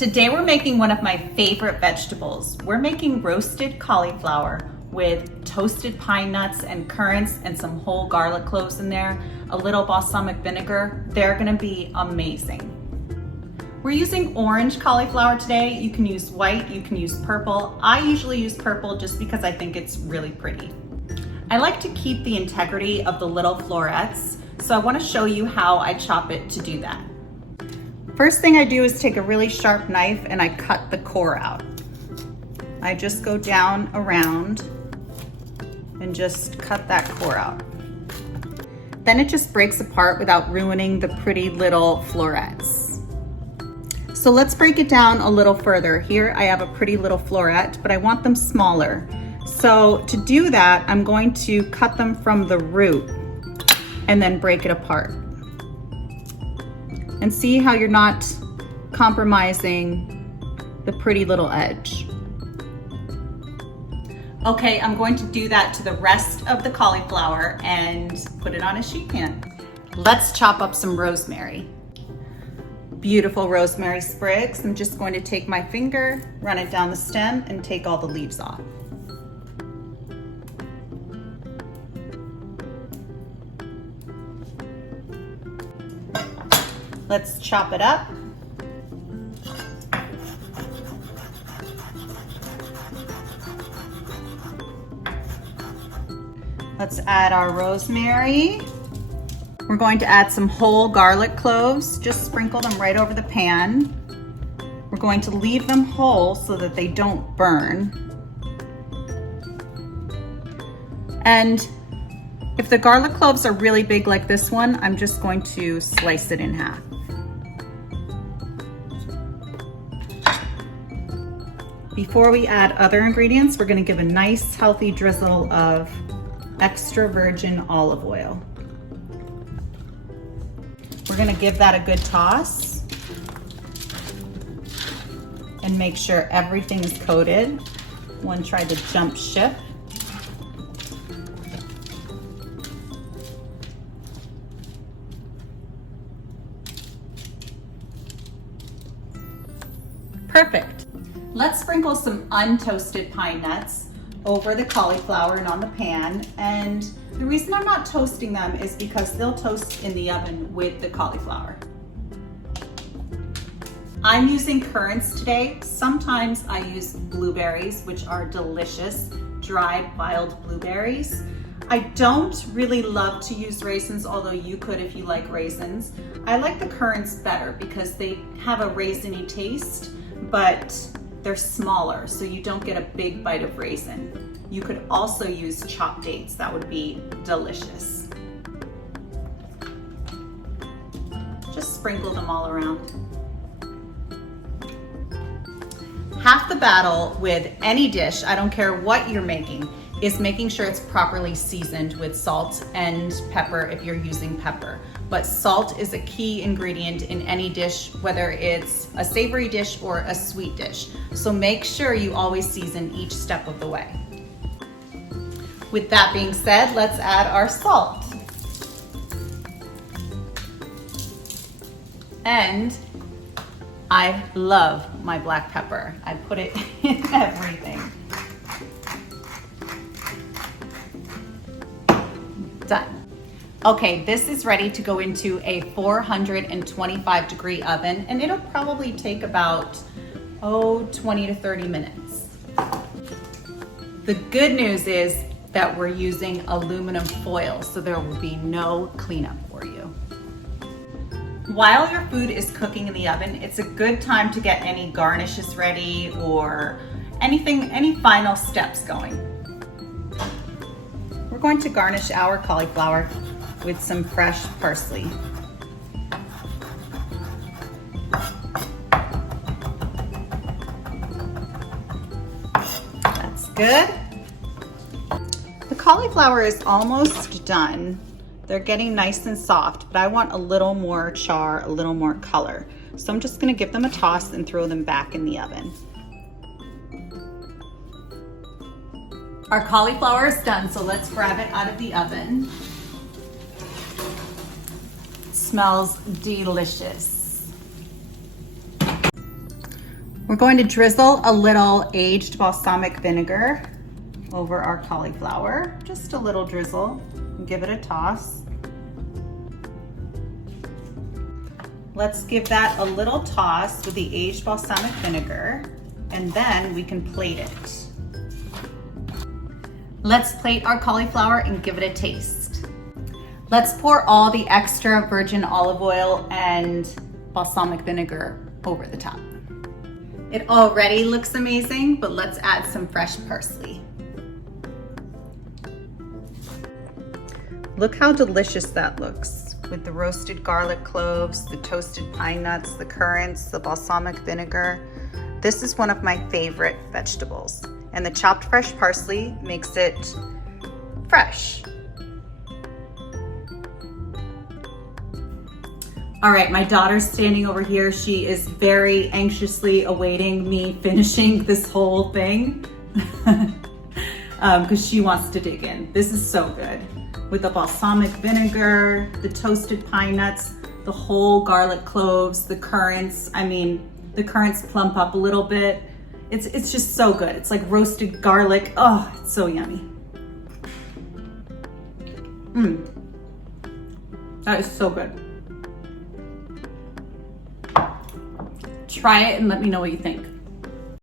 Today we're making one of my favorite vegetables. We're making roasted cauliflower with toasted pine nuts and currants and some whole garlic cloves in there, a little balsamic vinegar. They're gonna be amazing. We're using orange cauliflower today. You can use white, you can use purple. I usually use purple just because I think it's really pretty. I like to keep the integrity of the little florets, so I wanna show you how I chop it to do that. First thing I do is take a really sharp knife and I cut the core out. I just go down around and just cut that core out. Then it just breaks apart without ruining the pretty little florets. So let's break it down a little further. Here I have a pretty little floret, but I want them smaller. So to do that, I'm going to cut them from the root and then break it apart. And see how you're not compromising the pretty little edge. Okay, I'm going to do that to the rest of the cauliflower and put it on a sheet pan. Let's chop up some rosemary. Beautiful rosemary sprigs. I'm just going to take my finger, run it down the stem, and take all the leaves off. Let's chop it up. Let's add our rosemary. We're going to add some whole garlic cloves. Just sprinkle them right over the pan. We're going to leave them whole so that they don't burn. And if the garlic cloves are really big like this one, I'm just going to slice it in half. Before we add other ingredients, we're going to give a nice healthy drizzle of extra virgin olive oil. We're going to give that a good toss and make sure everything is coated. One tried to jump ship. Perfect. Let's sprinkle some untoasted pine nuts over the cauliflower and on the pan. And the reason I'm not toasting them is because they'll toast in the oven with the cauliflower. I'm using currants today. Sometimes I use blueberries, which are delicious, dried wild blueberries. I don't really love to use raisins, although you could if you like raisins. I like the currants better because they have a raisiny taste, but they're smaller, so you don't get a big bite of raisin. You could also use chopped dates. That would be delicious. Just sprinkle them all around. Half the battle with any dish, I don't care what you're making, is making sure it's properly seasoned with salt and pepper if you're using pepper. But salt is a key ingredient in any dish, whether it's a savory dish or a sweet dish. So make sure you always season each step of the way. With that being said, let's add our salt. And I love my black pepper. I put it in everything. Done. Okay, this is ready to go into a 425 degree oven, and it'll probably take about 20 to 30 minutes. The good news is that we're using aluminum foil, so there will be no cleanup for you. While your food is cooking in the oven, it's a good time to get any garnishes ready or any final steps going. We're going to garnish our cauliflower with some fresh parsley. That's good. The cauliflower is almost done. They're getting nice and soft, but I want a little more char, a little more color. So I'm just gonna give them a toss and throw them back in the oven. Our cauliflower is done, so let's grab it out of the oven. It smells delicious. We're going to drizzle a little aged balsamic vinegar over our cauliflower. Just a little drizzle and give it a toss. Let's give that a little toss with the aged balsamic vinegar, and then we can plate it. Let's plate our cauliflower and give it a taste. Let's pour all the extra virgin olive oil and balsamic vinegar over the top. It already looks amazing, but let's add some fresh parsley. Look how delicious that looks with the roasted garlic cloves, the toasted pine nuts, the currants, the balsamic vinegar. This is one of my favorite vegetables, and the chopped fresh parsley makes it fresh. All right, my daughter's standing over here. She is very anxiously awaiting me finishing this whole thing because she wants to dig in. This is so good. With the balsamic vinegar, the toasted pine nuts, the whole garlic cloves, the currants. I mean, the currants plump up a little bit. It's just so good. It's like roasted garlic. Oh, it's so yummy. That is so good. Try it and let me know what you think.